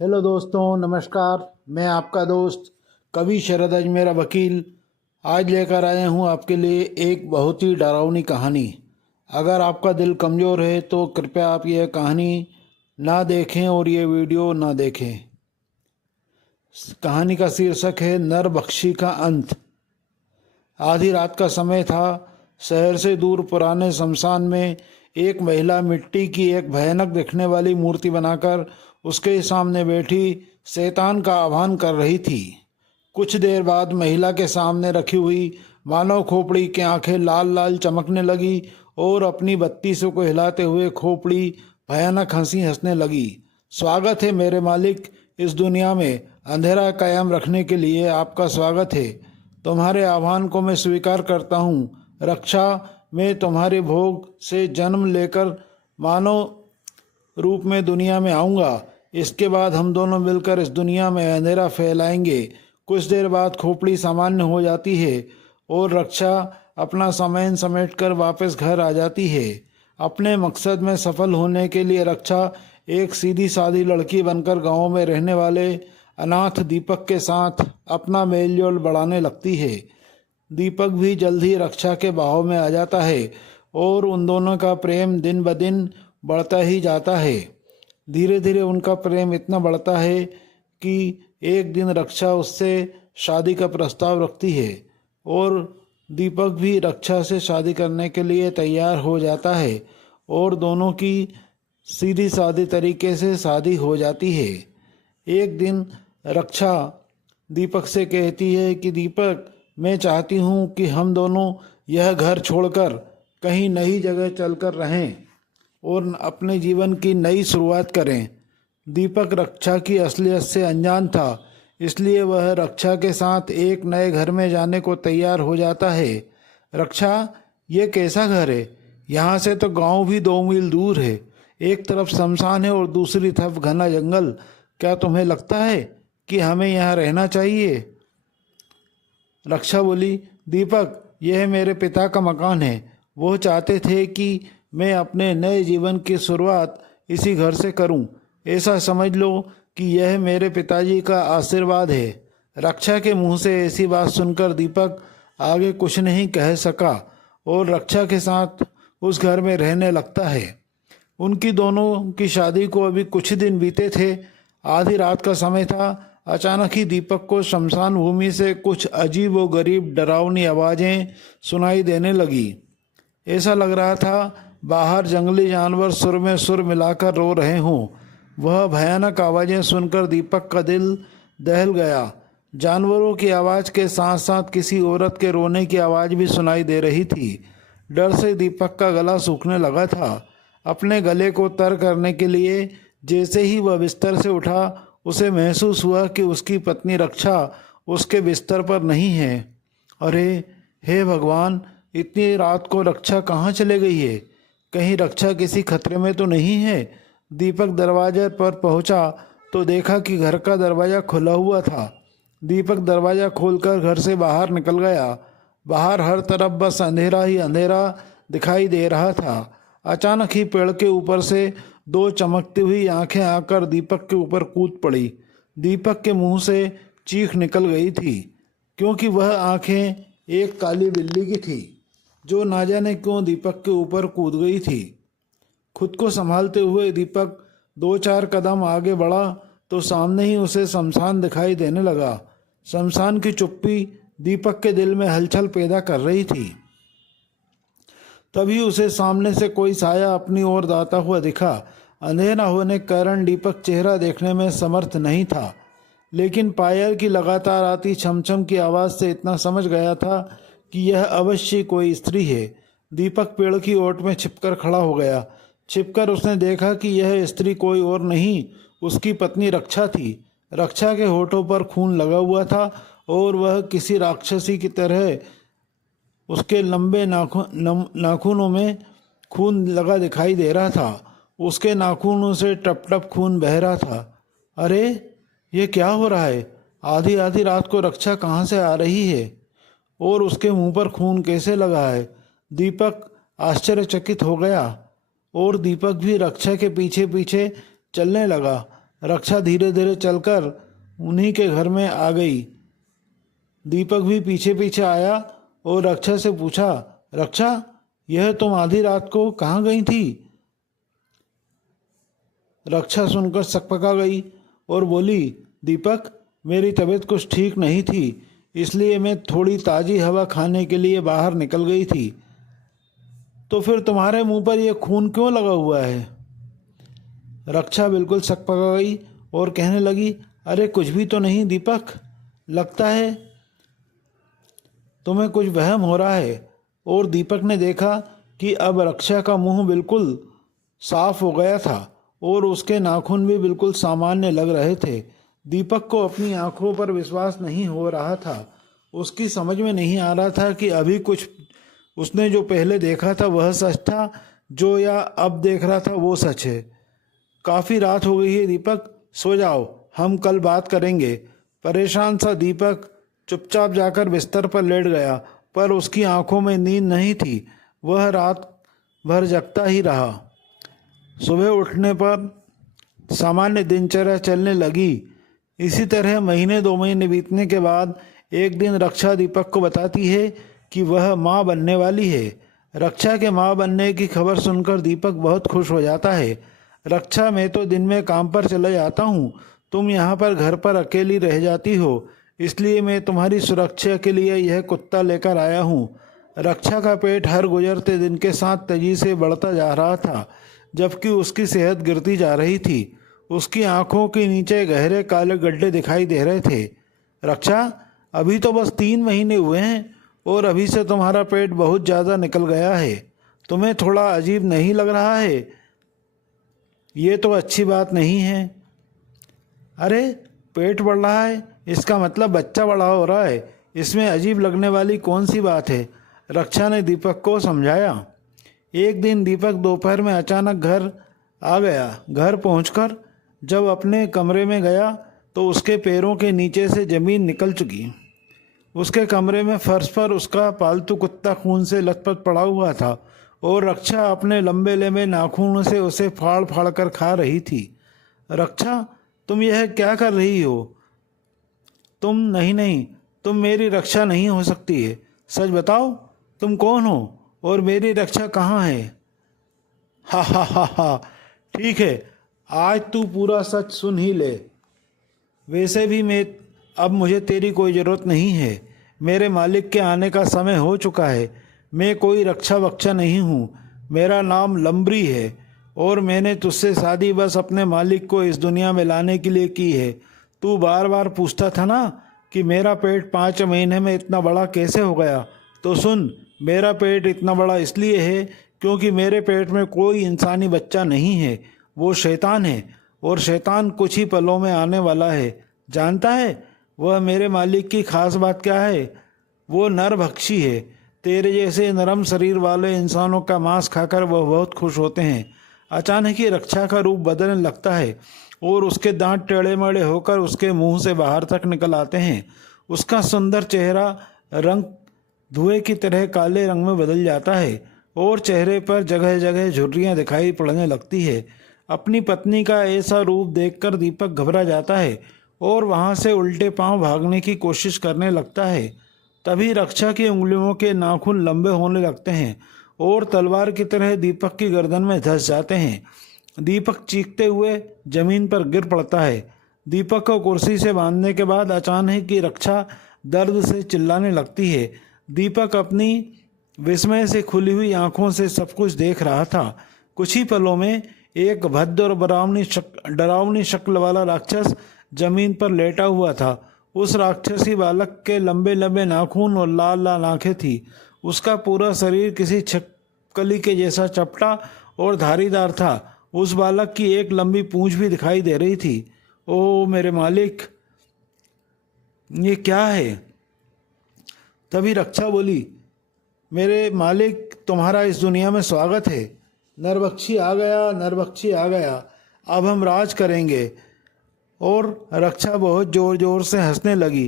Hello दोस्तों, नमस्कार। मैं आपका दोस्त कवि शरद अजमेरा वकील आज लेकर आया हूँ आपके लिए एक बहुत ही डरावनी कहानी। अगर आपका दिल कमज़ोर है तो कृपया आप यह कहानी ना देखें और ये वीडियो ना देखें। कहानी का शीर्षक है नरबख्शी का अंत। आधी रात का समय था। शहर से दूर पुराने शमशान में एक महिला मिट्टी की एक भयानक दिखने वाली मूर्ति बनाकर उसके सामने बैठी शैतान का आह्वान कर रही थी। कुछ देर बाद महिला के सामने रखी हुई मानव खोपड़ी की आंखें लाल लाल चमकने लगी और अपनी बत्तीसों को हिलाते हुए खोपड़ी भयानक हंसी हंसने लगी। स्वागत है मेरे मालिक, इस दुनिया में अंधेरा कायम रखने के लिए आपका स्वागत है। तुम्हारे आह्वान को मैं स्वीकार करता हूँ। रक्षा, मैं तुम्हारे भोग से जन्म लेकर मानव रूप में दुनिया में आऊँगा। इसके बाद हम दोनों मिलकर इस दुनिया में अंधेरा फैलाएंगे। कुछ देर बाद खोपड़ी सामान्य हो जाती है और रक्षा अपना सामान समेटकर वापस घर आ जाती है। अपने मकसद में सफल होने के लिए रक्षा एक सीधी सादी लड़की बनकर गांव में रहने वाले अनाथ दीपक के साथ अपना मेलजोल बढ़ाने लगती है। दीपक भी जल्द ही रक्षा के बाहों में आ जाता है और उन दोनों का प्रेम दिन ब दिन बढ़ता ही जाता है। धीरे धीरे उनका प्रेम इतना बढ़ता है कि एक दिन रक्षा उससे शादी का प्रस्ताव रखती है और दीपक भी रक्षा से शादी करने के लिए तैयार हो जाता है और दोनों की सीधी सादी तरीके से शादी हो जाती है। एक दिन रक्षा दीपक से कहती है कि दीपक, मैं चाहती हूँ कि हम दोनों यह घर छोड़कर कहीं नई जगह चलकर रहें और अपने जीवन की नई शुरुआत करें। दीपक रक्षा की असलियत से अनजान था, इसलिए वह रक्षा के साथ एक नए घर में जाने को तैयार हो जाता है। रक्षा, ये कैसा घर है? यहाँ से तो गांव भी 2 मील दूर है। एक तरफ शमशान है और दूसरी तरफ घना जंगल। क्या तुम्हें लगता है कि हमें यहाँ रहना चाहिए? रक्षा बोली, दीपक, यह मेरे पिता का मकान है। वो चाहते थे कि मैं अपने नए जीवन की शुरुआत इसी घर से करूं। ऐसा समझ लो कि यह मेरे पिताजी का आशीर्वाद है। रक्षा के मुंह से ऐसी बात सुनकर दीपक आगे कुछ नहीं कह सका और रक्षा के साथ उस घर में रहने लगता है। उनकी दोनों की शादी को अभी कुछ दिन बीते थे। आधी रात का समय था। अचानक ही दीपक को शमशान भूमि से कुछ अजीब व गरीब डरावनी आवाज़ें सुनाई देने लगी। ऐसा लग रहा था बाहर जंगली जानवर सुर में सुर मिलाकर रो रहे हों। वह भयानक आवाज़ें सुनकर दीपक का दिल दहल गया। जानवरों की आवाज़ के साथ साथ किसी औरत के रोने की आवाज़ भी सुनाई दे रही थी। डर से दीपक का गला सूखने लगा था। अपने गले को तर करने के लिए जैसे ही वह बिस्तर से उठा, उसे महसूस हुआ कि उसकी पत्नी रक्षा उसके बिस्तर पर नहीं है। अरे हे भगवान, इतनी रात को रक्षा कहाँ चले गई है? कहीं रक्षा किसी खतरे में तो नहीं है? दीपक दरवाजे पर पहुंचा तो देखा कि घर का दरवाज़ा खुला हुआ था। दीपक दरवाज़ा खोलकर घर से बाहर निकल गया। बाहर हर तरफ बस अंधेरा ही अंधेरा दिखाई दे रहा था। अचानक ही पेड़ के ऊपर से 2 चमकती हुई आंखें आकर दीपक के ऊपर कूद पड़ी। दीपक के मुंह से चीख निकल गई थी, क्योंकि वह आंखें एक काली बिल्ली की थी जो ना जाने क्यों दीपक के ऊपर कूद गई थी। खुद को संभालते हुए दीपक 2-4 कदम आगे बढ़ा तो सामने ही उसे शमशान दिखाई देने लगा। शमशान की चुप्पी दीपक के दिल में हलचल पैदा कर रही थी। तभी उसे सामने से कोई साया अपनी ओर जाता हुआ दिखा। अंधेरा होने के कारण दीपक चेहरा देखने में समर्थ नहीं था, लेकिन पायल की लगातार आती छमछम की आवाज़ से इतना समझ गया था कि यह अवश्य कोई स्त्री है। दीपक पेड़ की ओट में छिपकर खड़ा हो गया। छिपकर उसने देखा कि यह स्त्री कोई और नहीं, उसकी पत्नी रक्षा थी। रक्षा के होठों पर खून लगा हुआ था और वह किसी राक्षसी की तरह उसके लंबे नाखूनों में खून लगा दिखाई दे रहा था। उसके नाखूनों से टप टप खून बह रहा था। अरे ये क्या हो रहा है? आधी आधी रात को रक्षा कहाँ से आ रही है और उसके मुंह पर खून कैसे लगा है? दीपक आश्चर्यचकित हो गया और दीपक भी रक्षा के पीछे पीछे चलने लगा। रक्षा धीरे धीरे चलकर उन्हीं के घर में आ गई। दीपक भी पीछे पीछे आया और रक्षा से पूछा, रक्षा, यह तुम आधी रात को कहाँ गई थी? रक्षा सुनकर सकपका गई और बोली, दीपक, मेरी तबीयत कुछ ठीक नहीं थी, इसलिए मैं थोड़ी ताज़ी हवा खाने के लिए बाहर निकल गई थी। तो फिर तुम्हारे मुंह पर यह खून क्यों लगा हुआ है? रक्षा बिल्कुल सकपका गई और कहने लगी, अरे कुछ भी तो नहीं दीपक, लगता है तुम्हें कुछ वहम हो रहा है। और दीपक ने देखा कि अब रक्षा का मुंह बिल्कुल साफ हो गया था और उसके नाखून भी बिल्कुल सामान्य लग रहे थे। दीपक को अपनी आंखों पर विश्वास नहीं हो रहा था। उसकी समझ में नहीं आ रहा था कि अभी कुछ उसने जो पहले देखा था वह सच था, जो या अब देख रहा था वो सच है। काफ़ी रात हो गई है दीपक, सो जाओ, हम कल बात करेंगे। परेशान सा दीपक चुपचाप जाकर बिस्तर पर लेट गया, पर उसकी आंखों में नींद नहीं थी। वह रात भर जगता ही रहा। सुबह उठने पर सामान्य दिनचर्या चलने लगी। इसी तरह महीने 2 महीने बीतने के बाद एक दिन रक्षा दीपक को बताती है कि वह माँ बनने वाली है। रक्षा के माँ बनने की खबर सुनकर दीपक बहुत खुश हो जाता है। रक्षा, मैं तो दिन में काम पर चला जाता हूँ, तुम यहाँ पर घर पर अकेली रह जाती हो, इसलिए मैं तुम्हारी सुरक्षा के लिए यह कुत्ता लेकर आया हूँ। रक्षा का पेट हर गुजरते दिन के साथ तेजी से बढ़ता जा रहा था, जबकि उसकी सेहत गिरती जा रही थी। उसकी आंखों के नीचे गहरे काले गड्ढे दिखाई दे रहे थे। रक्षा, अभी तो बस 3 महीने हुए हैं और अभी से तुम्हारा पेट बहुत ज़्यादा निकल गया है। तुम्हें थोड़ा अजीब नहीं लग रहा है? ये तो अच्छी बात नहीं है। अरे, पेट बढ़ रहा है, इसका मतलब बच्चा बड़ा हो रहा है, इसमें अजीब लगने वाली कौन सी बात है? रक्षा ने दीपक को समझाया। एक दिन दीपक दोपहर में अचानक घर आ गया। घर पहुंचकर जब अपने कमरे में गया तो उसके पैरों के नीचे से ज़मीन निकल चुकी। उसके कमरे में फर्श पर उसका पालतू कुत्ता खून से लथपथ पड़ा हुआ था और रक्षा अपने लंबे लंबे नाखूनों से उसे फाड़ फाड़ कर खा रही थी। रक्षा, तुम यह क्या कर रही हो? तुम नहीं, तुम मेरी रक्षा नहीं हो सकती है। सच बताओ, तुम कौन हो और मेरी रक्षा कहाँ है? हा हा हा हा, ठीक है, आज तू पूरा सच सुन ही ले। वैसे भी अब मुझे तेरी कोई ज़रूरत नहीं है। मेरे मालिक के आने का समय हो चुका है। मैं कोई रक्षा वक्षा नहीं हूँ। मेरा नाम लंबरी है और मैंने तुझसे शादी बस अपने मालिक को इस दुनिया में लाने के लिए की है। तू बार बार पूछता था ना कि मेरा पेट 5 महीने में इतना बड़ा कैसे हो गया, तो सुन, मेरा पेट इतना बड़ा इसलिए है क्योंकि मेरे पेट में कोई इंसानी बच्चा नहीं है, वो शैतान है और शैतान कुछ ही पलों में आने वाला है। जानता है वह मेरे मालिक की खास बात क्या है? वो नरभक्षी है। तेरे जैसे नरम शरीर वाले इंसानों का मांस खाकर वह बहुत खुश होते हैं। अचानक ही रक्षा का रूप बदलने लगता है और उसके दांत टेढ़े मेढ़े होकर उसके मुंह से बाहर तक निकल आते हैं। उसका सुंदर चेहरा रंग धुएं की तरह काले रंग में बदल जाता है और चेहरे पर जगह जगह झुर्रियाँ दिखाई पड़ने लगती है। अपनी पत्नी का ऐसा रूप देखकर दीपक घबरा जाता है और वहाँ से उल्टे पांव भागने की कोशिश करने लगता है। तभी रक्षा की उंगलियों के नाखून लंबे होने लगते हैं और तलवार की तरह दीपक की गर्दन में धंस जाते हैं। दीपक चीखते हुए जमीन पर गिर पड़ता है। दीपक को कुर्सी से बांधने के बाद अचानक ही रक्षा दर्द से चिल्लाने लगती है। दीपक अपनी विस्मय से खुली हुई आंखों से सब कुछ देख रहा था। कुछ ही पलों में एक भद्द और डरावनी शक्ल वाला राक्षस जमीन पर लेटा हुआ था। उस राक्षसी बालक के लंबे लंबे नाखून और लाल लाल आंखें थी। उसका पूरा शरीर किसी छिपकली के जैसा चपटा और धारीदार था। उस बालक की एक लंबी पूंछ भी दिखाई दे रही थी। ओ मेरे मालिक, ये क्या है? तभी रक्षा बोली, मेरे मालिक, तुम्हारा इस दुनिया में स्वागत है। नरभक्षी आ गया, नरभक्षी आ गया, अब हम राज करेंगे। और रक्षा बहुत ज़ोर ज़ोर से हंसने लगी।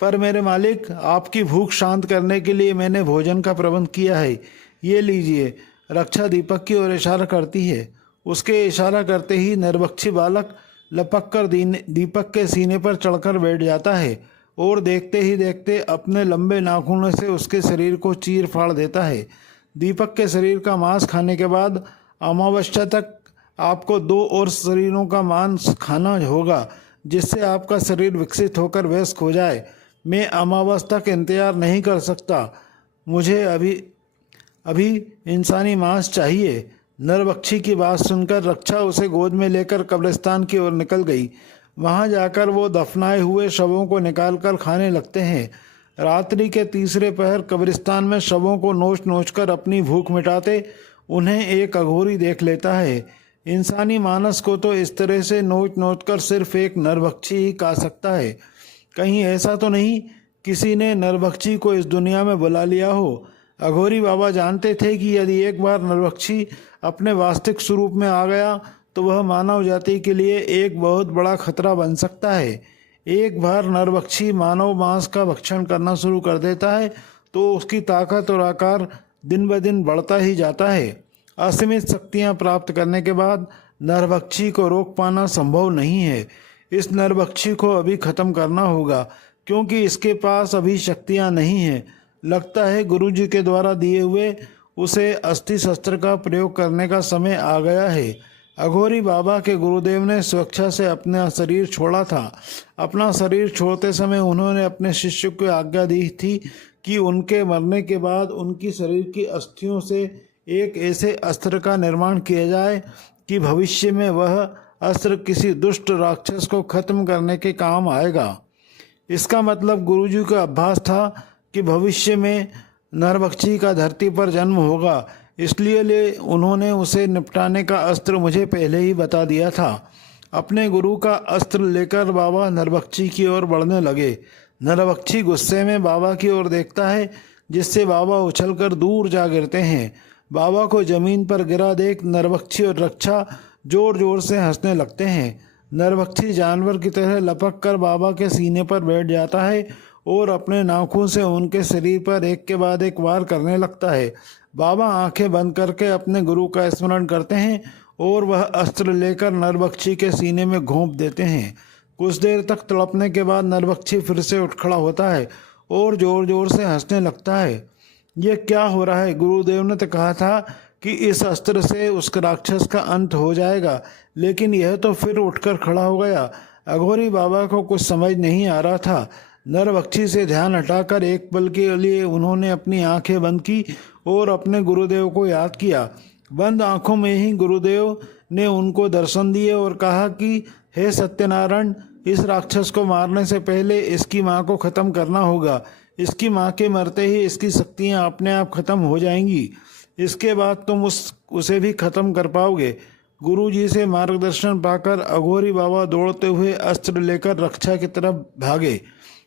पर मेरे मालिक, आपकी भूख शांत करने के लिए मैंने भोजन का प्रबंध किया है, ये लीजिए। रक्षा दीपक की ओर इशारा करती है। उसके इशारा करते ही नरभक्षी बालक लपक कर दीपक के सीने पर चढ़कर बैठ जाता है और देखते ही देखते अपने लंबे नाखूनों से उसके शरीर को चीर फाड़ देता है। दीपक के शरीर का मांस खाने के बाद अमावस्या तक आपको 2 और शरीरों का मांस खाना होगा, जिससे आपका शरीर विकसित होकर वयस्क हो जाए। मैं अमावस्या तक इंतजार नहीं कर सकता, मुझे अभी इंसानी मांस चाहिए। नरभक्षी की बात सुनकर रक्षा उसे गोद में लेकर कब्रिस्तान की ओर निकल गई। वहां जाकर वो दफनाए हुए शवों को निकालकर खाने लगते हैं। रात्रि के तीसरे पहर कब्रिस्तान में शवों को नोच नोच कर अपनी भूख मिटाते उन्हें एक अघोरी देख लेता है। इंसानी मानस को तो इस तरह से नोच नोच कर सिर्फ एक नरभक्षी ही खा सकता है। कहीं ऐसा तो नहीं किसी ने नरभक्षी को इस दुनिया में बुला लिया हो। अघोरी बाबा जानते थे कि यदि एक बार नरभक्षी अपने वास्तविक स्वरूप में आ गया तो वह मानव जाति के लिए एक बहुत बड़ा खतरा बन सकता है। एक बार नरभक्षी मानव मांस का भक्षण करना शुरू कर देता है तो उसकी ताकत और आकार दिन ब दिन बढ़ता ही जाता है। असीमित शक्तियां प्राप्त करने के बाद नरभक्षी को रोक पाना संभव नहीं है। इस नरभक्षी को अभी खत्म करना होगा, क्योंकि इसके पास अभी शक्तियां नहीं हैं। लगता है गुरुजी के द्वारा दिए हुए उसे अस्थि शस्त्र का प्रयोग करने का समय आ गया है। अघोरी बाबा के गुरुदेव ने स्वेच्छा से अपना शरीर छोड़ा था। अपना शरीर छोड़ते समय उन्होंने अपने शिष्य को आज्ञा दी थी कि उनके मरने के बाद उनकी शरीर की अस्थियों से एक ऐसे अस्त्र का निर्माण किया जाए कि भविष्य में वह अस्त्र किसी दुष्ट राक्षस को खत्म करने के काम आएगा। इसका मतलब गुरुजी का अभ्यास था कि भविष्य में नरभक्षी का धरती पर जन्म होगा, इसलिए उन्होंने उसे निपटाने का अस्त्र मुझे पहले ही बता दिया था। अपने गुरु का अस्त्र लेकर बाबा नरभक्षी की ओर बढ़ने लगे। नरभक्षी गुस्से में बाबा की ओर देखता है, जिससे बाबा उछलकर दूर जा गिरते हैं। बाबा को जमीन पर गिरा देख नरभक्षी और रक्षा जोर जोर से हंसने लगते हैं। नरभक्षी जानवर की तरह लपक कर बाबा के सीने पर बैठ जाता है और अपने नाखून से उनके शरीर पर एक के बाद एक वार करने लगता है। बाबा आंखें बंद करके अपने गुरु का स्मरण करते हैं और वह अस्त्र लेकर नरभक्षी के सीने में घोंप देते हैं। कुछ देर तक तड़पने के बाद नरभक्षी फिर से उठ खड़ा होता है और जोर जोर से हंसने लगता है। ये क्या हो रहा है? गुरुदेव ने तो कहा था कि इस अस्त्र से उस राक्षस का अंत हो जाएगा, लेकिन यह तो फिर उठकर खड़ा हो गया। अघोरी बाबा को कुछ समझ नहीं आ रहा था। नरभक्षी से ध्यान हटाकर एक पल के लिए उन्होंने अपनी आंखें बंद की और अपने गुरुदेव को याद किया। बंद आंखों में ही गुरुदेव ने उनको दर्शन दिए और कहा कि हे सत्यनारायण, इस राक्षस को मारने से पहले इसकी माँ को खत्म करना होगा। इसकी माँ के मरते ही इसकी शक्तियाँ अपने आप खत्म हो जाएंगी। इसके बाद तुम उसे भी खत्म कर पाओगे। गुरुजी से मार्गदर्शन पाकर अघोरी बाबा दौड़ते हुए अस्त्र लेकर रक्षा की तरफ भागे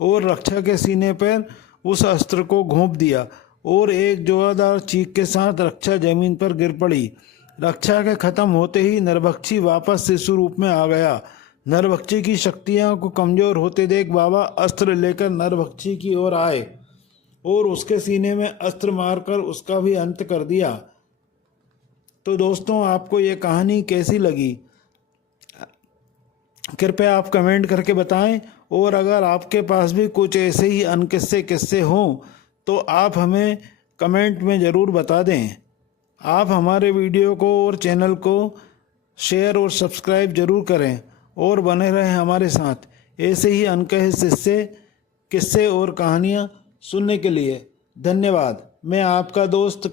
और रक्षा के सीने पर उस अस्त्र को घोंप दिया और एक जोरदार चीख के साथ रक्षा जमीन पर गिर पड़ी। रक्षा के खत्म होते ही नरभक्षी वापस शिशु रूप में आ गया। नरभक्षी की शक्तियां को कमजोर होते देख बाबा अस्त्र लेकर नरभक्षी की ओर आए और उसके सीने में अस्त्र मारकर उसका भी अंत कर दिया। तो दोस्तों, आपको ये कहानी कैसी लगी? कृपया आप कमेंट करके बताएं, और अगर आपके पास भी कुछ ऐसे ही किस्से हों तो आप हमें कमेंट में ज़रूर बता दें। आप हमारे वीडियो को और चैनल को शेयर और सब्सक्राइब ज़रूर करें और बने रहें हमारे साथ ऐसे ही अनकहे किस्से और कहानियाँ सुनने के लिए। धन्यवाद। मैं आपका दोस्त